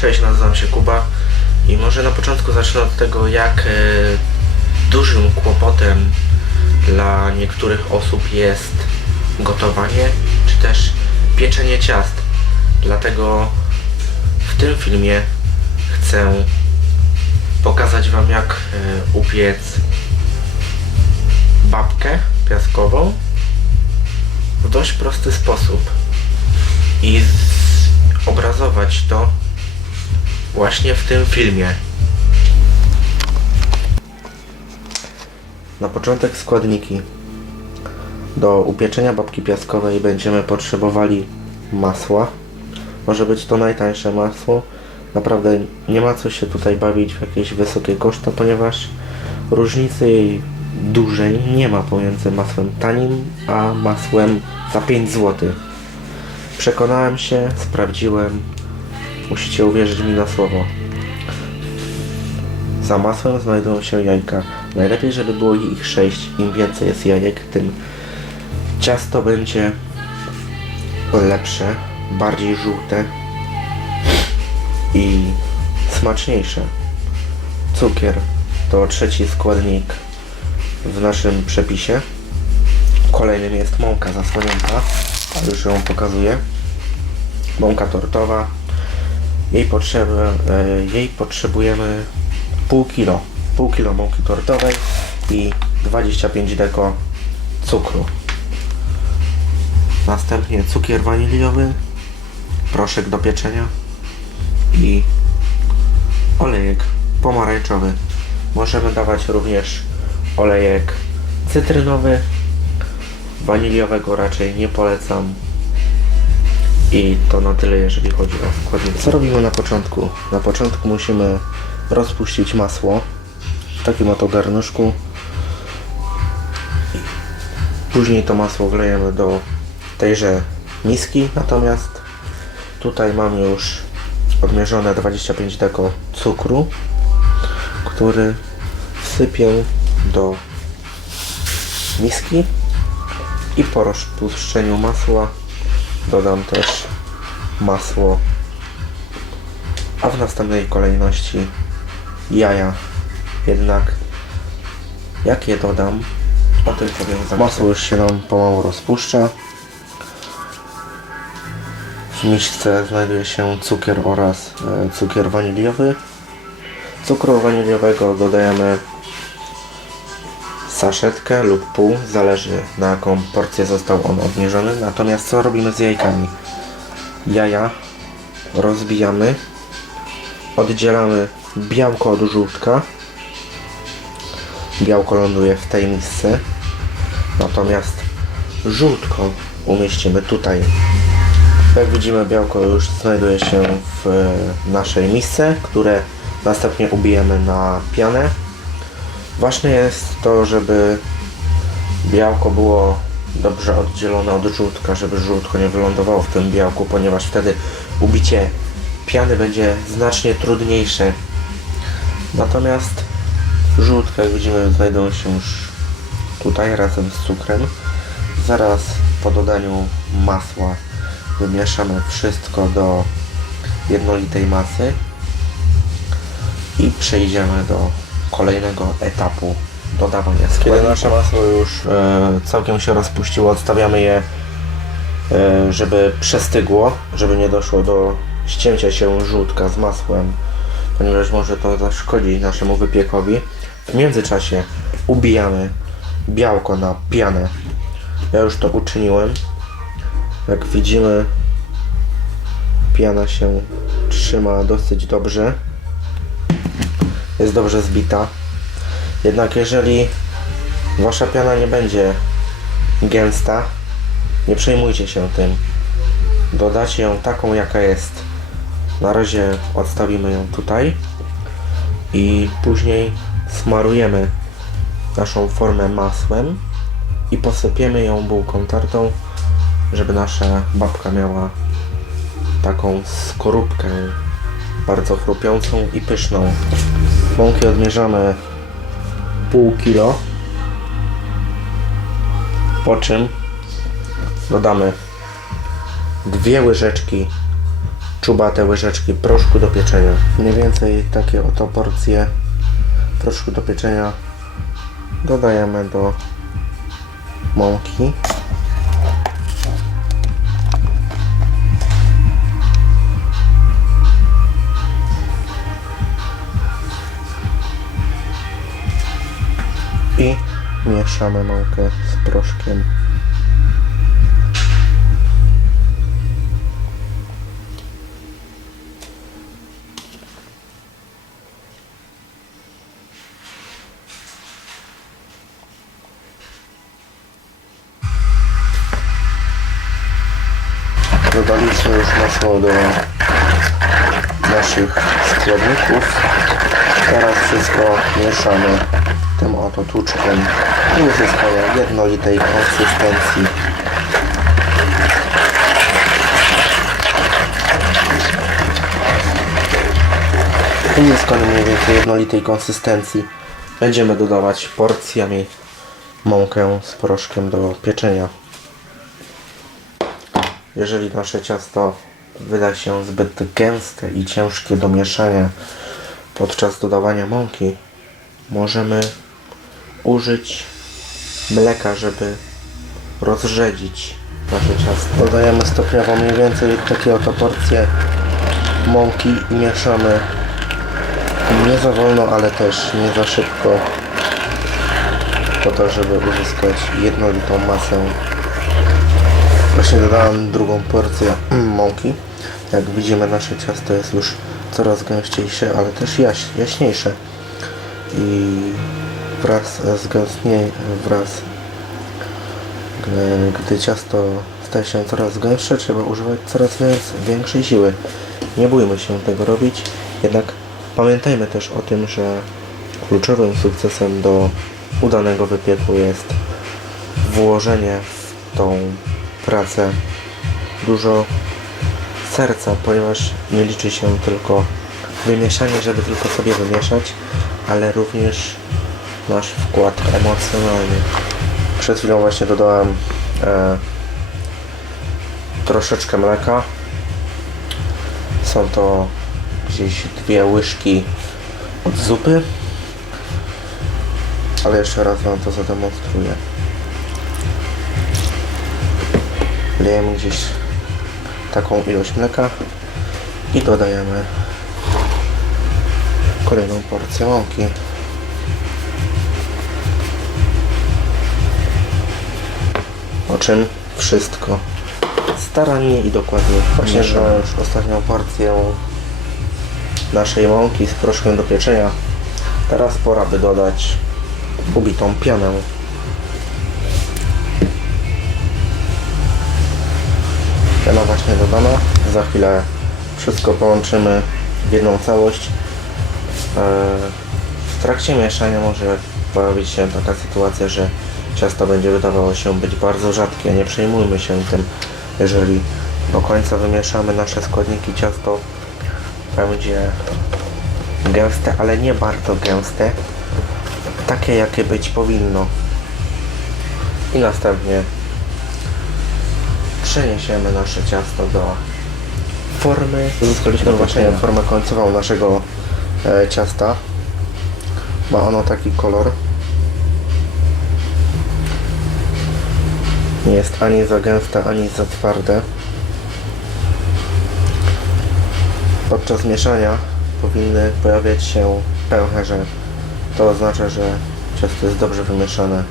Cześć, nazywam się Kuba i może na początku zacznę od tego, jak e, dużym kłopotem dla niektórych osób jest gotowanie czy też pieczenie ciast. Dlatego w tym filmie chcę pokazać Wam, jak e, upiec babkę piaskową w dość prosty sposób i obrazować to właśnie w tym filmie. Na początek składniki. Do upieczenia babki piaskowej będziemy potrzebowali masła. Może być to najtańsze masło. Naprawdę nie ma co się tutaj bawić w jakieś wysokie koszta, ponieważ różnicy dużej nie ma pomiędzy masłem tanim a masłem za 5 zł. Przekonałem się, sprawdziłem. Musicie uwierzyć mi na słowo. Za masłem znajdują się jajka. Najlepiej, żeby było ich 6. Im więcej jest jajek, tym ciasto będzie lepsze, bardziej żółte i smaczniejsze. Cukier to trzeci składnik w naszym przepisie. Kolejnym jest mąka zasłonięta, już ją pokazuję. Mąka tortowa. Jej, potrzebę, e, jej potrzebujemy pół kilo. Pół kilo mąki tortowej i 25 deko cukru. Następnie cukier waniliowy, proszek do pieczenia i olejek pomarańczowy. Możemy dawać również olejek cytrynowy. Waniliowego raczej nie polecam. I to na tyle, jeżeli chodzi o składniki. Co robimy na początku? Na początku musimy rozpuścić masło w takim oto garnuszku. Później to masło wlejemy do tejże miski, natomiast tutaj mam już odmierzone 25 deko cukru, który wsypię do miski i po rozpuszczeniu masła dodam też masło, a w następnej kolejności jaja. Jednak jak je dodam, o tym powiem za Masło już się nam pomału rozpuszcza. W miszce znajduje się cukier oraz e, cukier waniliowy. Cukru waniliowego dodajemy saszetkę lub pół, zależy na jaką porcję został on odmierzony. Natomiast co robimy z jajkami? Jaja rozbijamy, oddzielamy białko od żółtka. Białko ląduje w tej misce, natomiast żółtko umieścimy tutaj. Jak widzimy białko już znajduje się w e, naszej misce, które następnie ubijemy na pianę. Ważne jest to, żeby białko było dobrze oddzielone od żółtka, żeby żółtko nie wylądowało w tym białku, ponieważ wtedy ubicie piany będzie znacznie trudniejsze. Natomiast żółtka, jak widzimy, znajdują się już tutaj razem z cukrem. Zaraz po dodaniu masła wymieszamy wszystko do jednolitej masy i przejdziemy do kolejnego etapu dodawania składników. Kiedy nasze masło już e, całkiem się rozpuściło, odstawiamy je, e, żeby przestygło, żeby nie doszło do ścięcia się żółtka z masłem, ponieważ może to zaszkodzić naszemu wypiekowi. W międzyczasie ubijamy białko na pianę. Ja już to uczyniłem. Jak widzimy, piana się trzyma dosyć dobrze jest dobrze zbita. Jednak jeżeli wasza piana nie będzie gęsta, nie przejmujcie się tym. Dodacie ją taką jaka jest. Na razie odstawimy ją tutaj i później smarujemy naszą formę masłem i posypiemy ją bułką tartą, żeby nasza babka miała taką skorupkę bardzo chrupiącą i pyszną. Mąki odmierzamy pół kilo. Po czym dodamy dwie łyżeczki czubate łyżeczki proszku do pieczenia. Mniej więcej takie oto porcje proszku do pieczenia dodajemy do mąki. I mieszamy mąkę z proszkiem. Dodaliśmy już masło do naszych składników. Teraz wszystko mieszamy tym oto tłuczkiem do uzyskania jednolitej konsystencji. Po uzyskaniu mniej więcej jednolitej konsystencji będziemy dodawać porcjami mąkę z proszkiem do pieczenia. Jeżeli nasze ciasto wyda się zbyt gęste i ciężkie do mieszania podczas dodawania mąki, możemy użyć mleka, żeby rozrzedzić nasze ciasto. Dodajemy stopniowo mniej więcej takie oto porcje mąki i mieszamy nie za wolno, ale też nie za szybko po to, żeby uzyskać jednolitą masę Właśnie dodałem drugą porcję mąki. Jak widzimy nasze ciasto jest już coraz gęściejsze, ale też jaś, jaśniejsze. I wraz z gęstniej, wraz gdy, ciasto staje się coraz gęstsze, trzeba używać coraz większej siły. Nie bójmy się tego robić, jednak pamiętajmy też o tym, że kluczowym sukcesem do udanego wypieku jest włożenie w tą pracę dużo serca, ponieważ nie liczy się tylko wymieszanie, żeby tylko sobie wymieszać, ale również nasz wkład emocjonalny. Przed chwilą właśnie dodałem e, troszeczkę mleka. Są to gdzieś dwie łyżki od zupy. Ale jeszcze raz Wam to zademonstruję. Wlejemy gdzieś taką ilość mleka i dodajemy kolejną porcję mąki. Po czym wszystko starannie i dokładnie Właśnie, że już ostatnią porcję naszej mąki z proszkiem do pieczenia. Teraz pora by dodać ubitą pianę. Piana właśnie dodana. Za chwilę wszystko połączymy w jedną całość. Eee, W trakcie mieszania może pojawić się taka sytuacja, że ciasto będzie wydawało się być bardzo rzadkie. Nie przejmujmy się tym, jeżeli do końca wymieszamy nasze składniki, ciasto będzie gęste, ale nie bardzo gęste. Takie jakie być powinno. I następnie przeniesiemy nasze ciasto do formy. Uzyskaliśmy właśnie formę końcową naszego e, ciasta. Ma ono taki kolor. Nie jest ani za gęste, ani za twarde. Podczas mieszania powinny pojawiać się pęcherze. To oznacza, że ciasto jest dobrze wymieszane.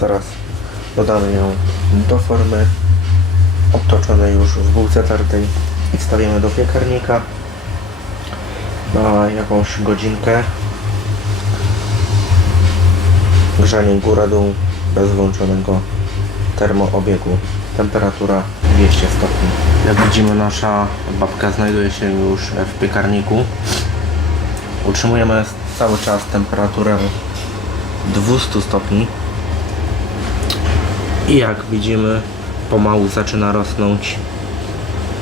Zaraz dodamy ją do formy obtoczone już w bułce tartej i wstawimy do piekarnika na jakąś godzinkę. Grzanie góra-dół bez włączonego termoobiegu. Temperatura 200 stopni. Jak widzimy nasza babka znajduje się już w piekarniku. Utrzymujemy cały czas temperaturę 200 stopni. I jak widzimy pomału zaczyna rosnąć.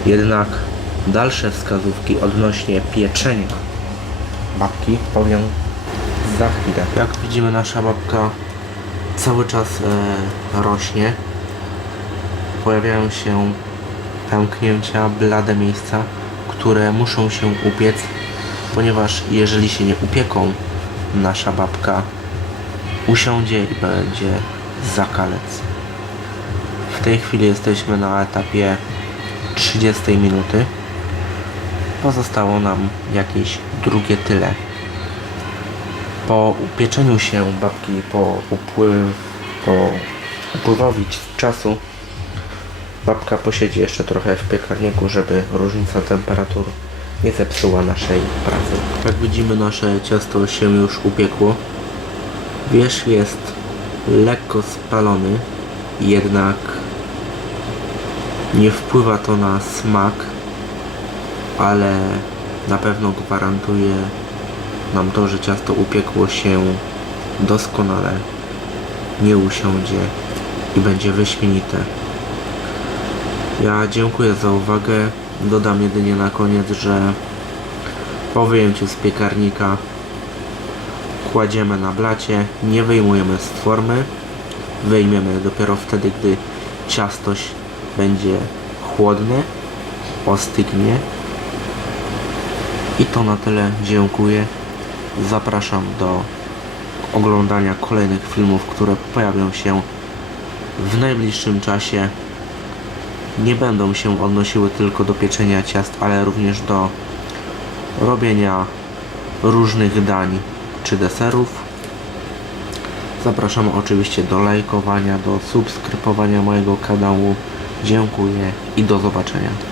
Jednak dalsze wskazówki odnośnie pieczenia babki powiem za chwilę. Jak widzimy nasza babka cały czas e, rośnie. Pojawiają się pęknięcia, blade miejsca, które muszą się upiec, ponieważ jeżeli się nie upieką, nasza babka usiądzie i będzie zakalec. W tej chwili jesteśmy na etapie 30 minuty. Pozostało nam jakieś drugie tyle. Po upieczeniu się babki, po, upływ, po upływowi czasu, babka posiedzi jeszcze trochę w piekarniku, żeby różnica temperatur nie zepsuła naszej pracy. Jak widzimy, nasze ciasto się już upiekło. Wierzch jest lekko spalony, jednak nie wpływa to na smak, ale na pewno gwarantuje nam to, że ciasto upiekło się doskonale, nie usiądzie i będzie wyśmienite. Ja dziękuję za uwagę. Dodam jedynie na koniec, że po wyjęciu z piekarnika kładziemy na blacie, nie wyjmujemy z formy, wyjmiemy dopiero wtedy, gdy ciastoś będzie chłodne, ostygnie. I to na tyle. Dziękuję. Zapraszam do oglądania kolejnych filmów, które pojawią się w najbliższym czasie. Nie będą się odnosiły tylko do pieczenia ciast, ale również do robienia różnych dań czy deserów. Zapraszam oczywiście do lajkowania, do subskrybowania mojego kanału. Dziękuję i do zobaczenia.